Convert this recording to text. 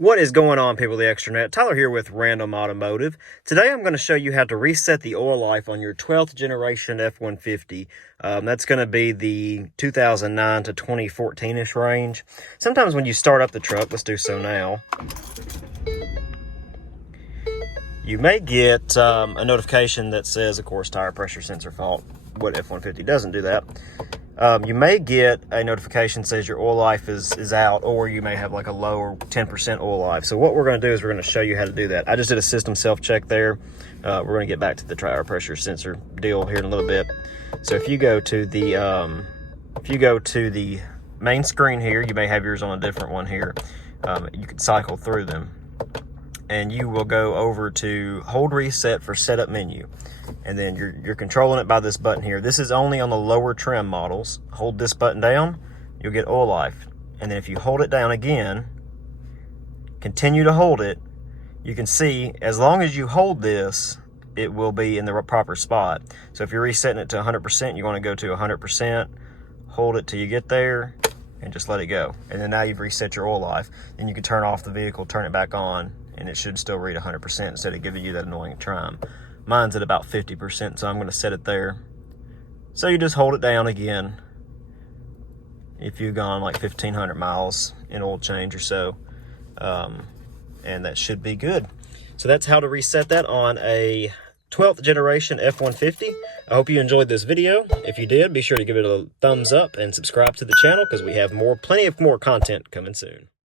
What is going on, people of the extranet? Tyler here with Random Automotive. Today I'm going to show you how to reset the oil life on your 12th generation F150. That's going to be the 2009 to 2014-ish range. Sometimes when you start up the truck, let's do so now, you may get a notification that says, of course, tire pressure sensor fault. What F150 doesn't do that. You may get a notification that says your oil life is out, or you may have like a low or 10% oil life. So what we're going to do is we're going to show you how to do that. I just did a system self-check there. We're going to get back to the tire pressure sensor deal here in a little bit. So if you go to the main screen here, you may have yours on a different one here. You can cycle through them, and you will go over to hold reset for setup menu. And then you're controlling it by this button here. This is only on the lower trim models. Hold this button down, you'll get oil life. And then if you hold it down again, continue to hold it, you can see as long as you hold this, it will be in the proper spot. So if you're resetting it to 100%, you want to go to 100%, hold it till you get there, and just let it go. And then now you've reset your oil life. Then you can turn off the vehicle, turn it back on, and it should still read 100% instead of giving you that annoying chime. Mine's at about 50%, so I'm going to set it there. So you just hold it down again if you've gone like 1,500 miles in oil change or so, and that should be good. So that's how to reset that on a 12th generation F-150. I hope you enjoyed this video. If you did, be sure to give it a thumbs up and subscribe to the channel, because we have plenty of more content coming soon.